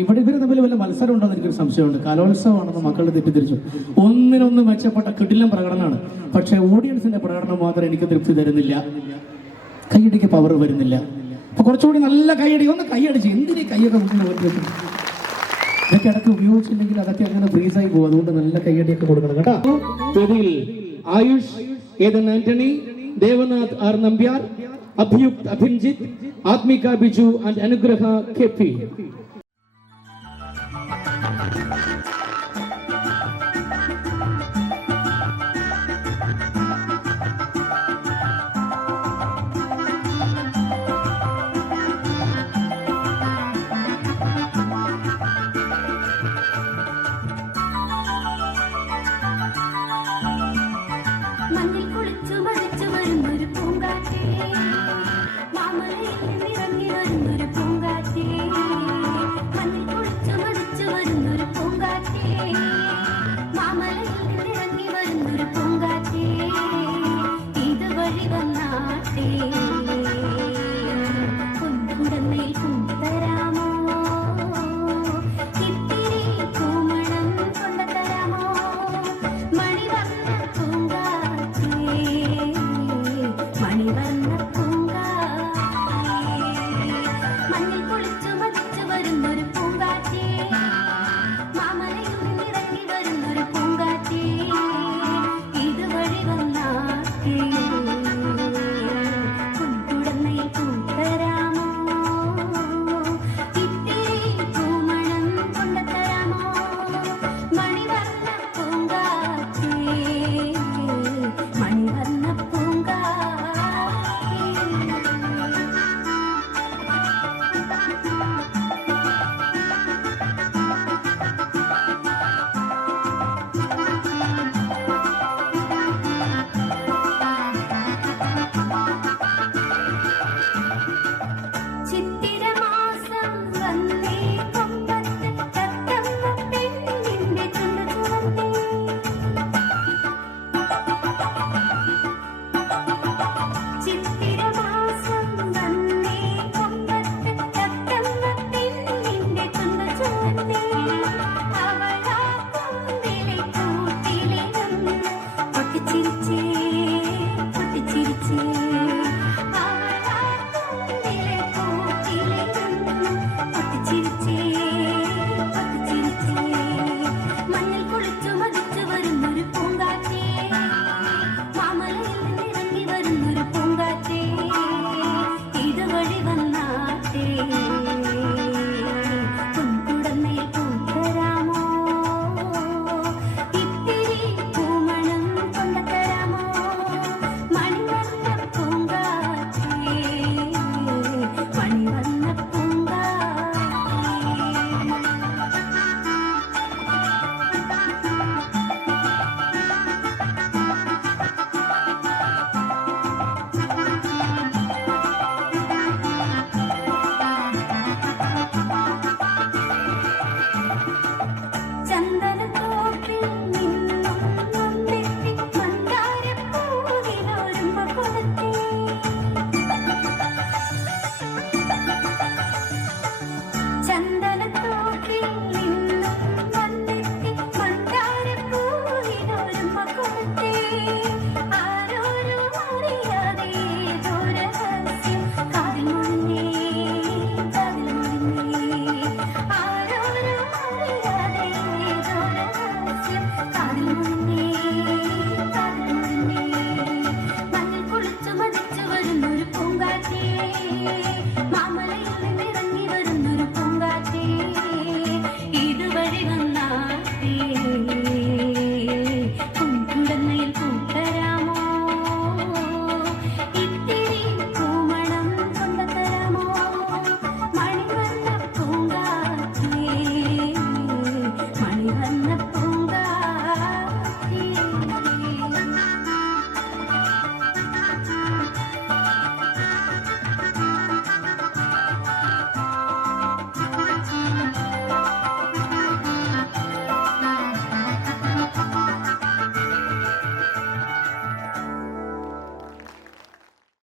ഇവിടെ ഇവര് തമ്മിൽ വല്ല മത്സരം ഉണ്ടോ എന്ന് എനിക്കൊരു സംശയമുണ്ട്. കലോത്സവമാണെന്ന് മക്കളുടെ തെറ്റിദ്ധരിച്ചു. ഒന്നിനൊന്ന് മെച്ചപ്പെട്ട കിടിലം പ്രകടനമാണ്. പക്ഷെ ഓഡിയൻസിന്റെ പ്രകടനം മാത്രം എനിക്ക് തൃപ്തി തരുന്നില്ല. കൈയടിക്ക് പവർ വരുന്നില്ല. അപ്പൊ കുറച്ചുകൂടി നല്ല കൈയടി, ഒന്ന് കൈയടിച്ച് എന്തിനീ കൈയൊക്കെ മുന്നിൽ വെച്ചു. ഇതൊക്കെ ഇടയ്ക്ക് ഉപയോഗിച്ചില്ലെങ്കിൽ അതൊക്കെ അങ്ങനെ ഫ്രീസായി പോകും. അതുകൊണ്ട് നല്ല കൈയടിയൊക്കെ കൊടുക്കണം കേട്ടോ. ഇതിൽ Ayush Ethan Antony, Devanath R Nambiar, Abhiyukt Abhinjith, Athmika Biju and Anugraha K P.